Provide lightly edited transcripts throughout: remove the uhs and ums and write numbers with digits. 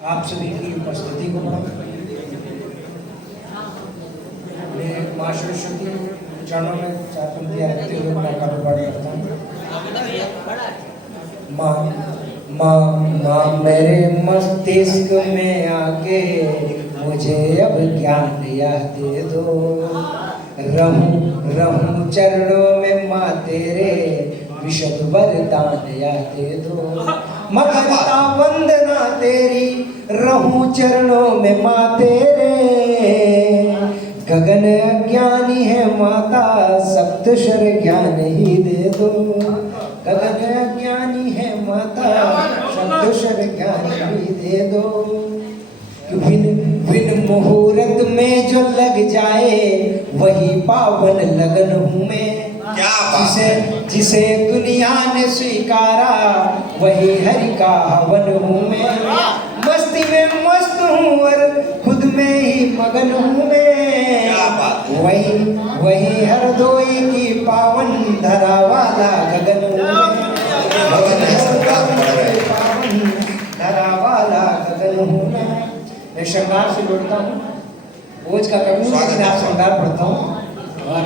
आप सभी की उपस्थिति को मैं माँ सरस्वती चरणों में चार पंक्तियाँ रखते हुए अपना कारोबार करता हूँ। माँ माँ माँ मेरे मस्तिष्क में आके मुझे अब ज्ञान यह दे दो। रहूं रहूं चरणों में माँ तेरे विशद वरदान यह दे दो। मगरता वंदना तेरी रहूं चरणों में माँ तेरे। गगन अज्ञानी है माता सप्तशर ज्ञान ही दे दो। गगन अज्ञानी है माता सप्तशर ज्ञान ही दे दो। बिन बिन मुहूर्त में जो लग जाए वही पावन लगन हूँ मैं। जिसे जिसे दुनिया ने स्वीकारा वही हरि का हवन हूँ मैं। मस्ती में मस्त हूँ और खुद में ही मगन हूँ मैं। वही वही हरदोई की पावन धरा वाला गगन हूँ मैं। पावन धरा वाला गगन हूँ मैं श्रृंगार से जोड़ता हूँ। बोझ का करूँ श्रृंगार पढ़ता हूँ और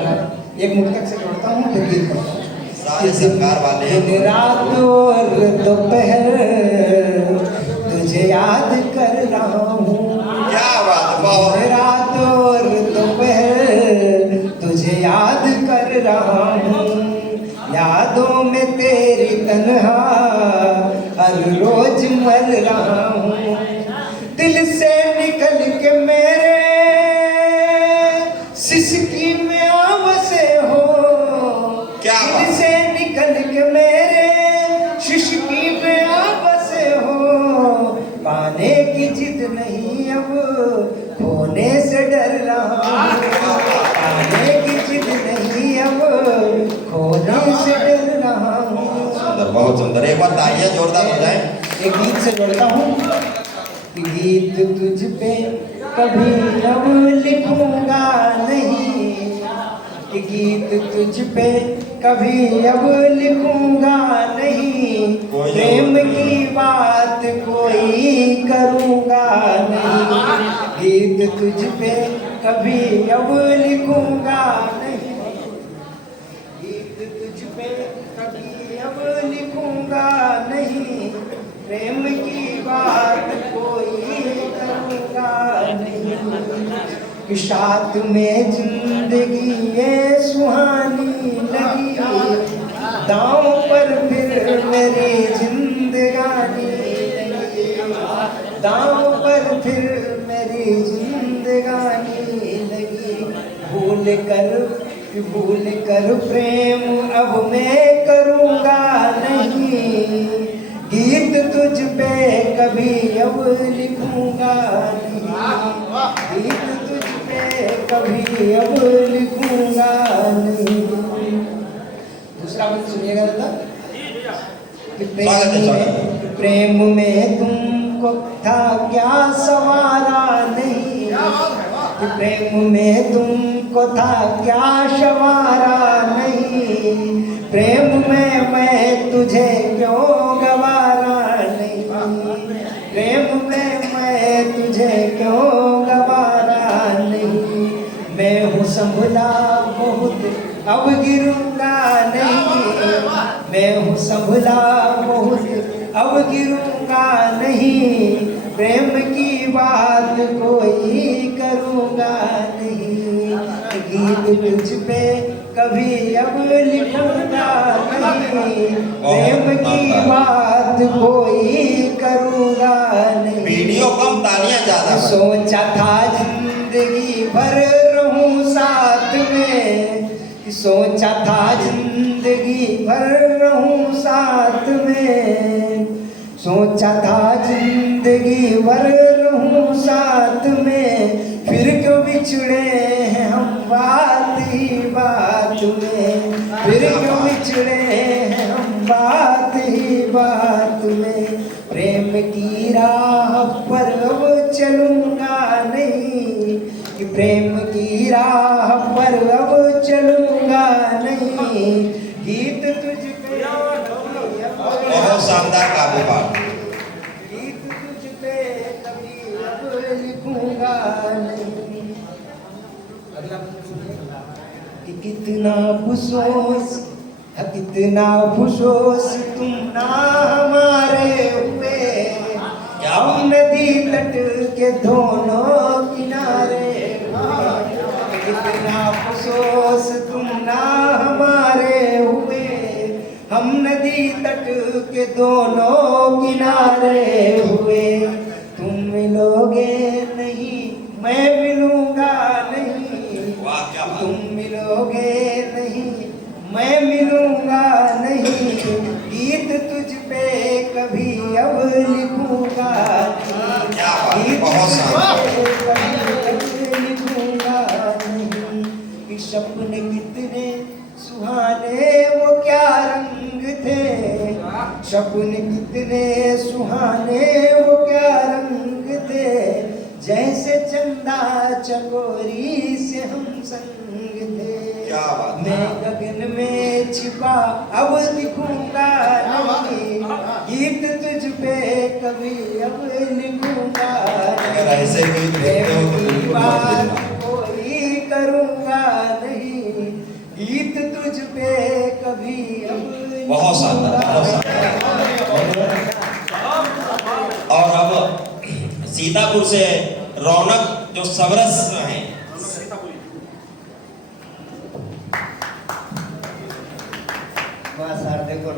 एक मुक्तक से जोड़ता हूँ फिर गीत पढ़ता हूँ। दिन रात और दोपहर तुझे याद कर रहा हूँ। दिन रात और दोपहर तुझे याद कर रहा हूँ। यादों में तेरी तन्हा हर रोज मर रहा हूँ। दिल से निकल के मेरे सिसकी में आवसे हो। दिल से निकल के मेरे सिसकी में आवसे हो। पाने की जिद नहीं अब खोने से डर रहा हूँ। पाने की जिद नहीं अब खोने से डर रहा हूँ। सुंदर, बहुत सुंदर। एक बार तालियां जोरदार हो जाए। एक गीत से जोड़ता हूँ। गीत तुझ पे कभी अब लिखूंगा नहीं। गीत तुझ पे कभी अब लिखूंगा नहीं। प्रेम की बात कोई करूंगा नहीं। गीत तुझ पे कभी अब लिखूंगा नहीं। गीत तुझ पे कभी अब लिखूंगा नहीं। प्रेम की बात कोई करूंगा नहीं। साथ में जिंदगी ये सुहानी लगी। दांव पर फिर मेरी जिंदगानी लगी। दांव पर फिर मेरी जिंदगानी लगी। भूल कर प्रेम अब मैं करूंगा नहीं। गीत तुझ पे कभी अब लिखूंगा नहीं। गीत तुझ पे कभी अब लिखूंगा नहीं। दूसरा बंद सुनिएगा दादा कि प्रेम में तुमको था क्या सवारा नहीं। कि प्रेम में तुमको था क्या सवारा नहीं। प्रेम में मैं तुझे क्यों गवारा नहीं। प्रेम में मैं तुझे क्यों गवारा नहीं। मैं हूँ संभला बहुत अब गिरूंगा नहीं। मैं हूँ संभला बहुत अब गिरूंगा नहीं। प्रेम की बात कोई करूंगा नहीं। गीत तुझ पे कभी अब लिखूंगा नहीं। प्रेम की बात कोई करूंगा नहीं। वीडियो कम, तालियां ज्यादा। सोचा था जिंदगी भर रहूं साथ में। सोचा था जिंदगी भर रहूं साथ में। सोचा था जिंदगी भर रहूं साथ में। फिर क्यों बिछड़े हैं हम बात ही बात में। फिर क्यों बिछड़े हैं हम बात ही बात में। प्रेम की राह पर अब चलूंगा नहीं। कि प्रेम की राह पर अब चलूंगा नहीं। गीत तुझ पे बहुत शानदार काव्य पाठ। गीत तुझ पे नहीं। अगला कि कितना अफसोस तुम ना हमारे हुए, हम नदी तट के दोनों किनारे हुए। कितना अफसोस तुम ना हमारे हुए, हम नदी तट के दोनों किनारे हुए। तुम मिलोगे नहीं, मैं मिलूंगा नहीं। वाह क्या बात। तुम मिलोगे नहीं, मैं मिलूंगा नहीं। गीत तुझ पे कभी अब लिखूंगा नहीं। क्या बात, गीत बहुत तुझ शानदार। पे कभी अब लिखूंगा नहीं। कि सपने कितने सुहाने वो क्या रंग थे, सपने कितने सुहाने वो क्या रंग थे। जैसे चंदा चकोरी से हम संग थे। क्या बात। मैं गगन में छिपा अब दिखूंगा नहीं। गीत तुझ पे कभी अब लिखूंगा अगर ऐसे गीत लिखते हो तो बिल्कुल मत लिखना। कोई करूंगा नहीं। गीत तुझ पे कभी अब बहुत शानदार, बहुत लिखूंगा। और अब सीतापुर से रौनक जो समरस हैं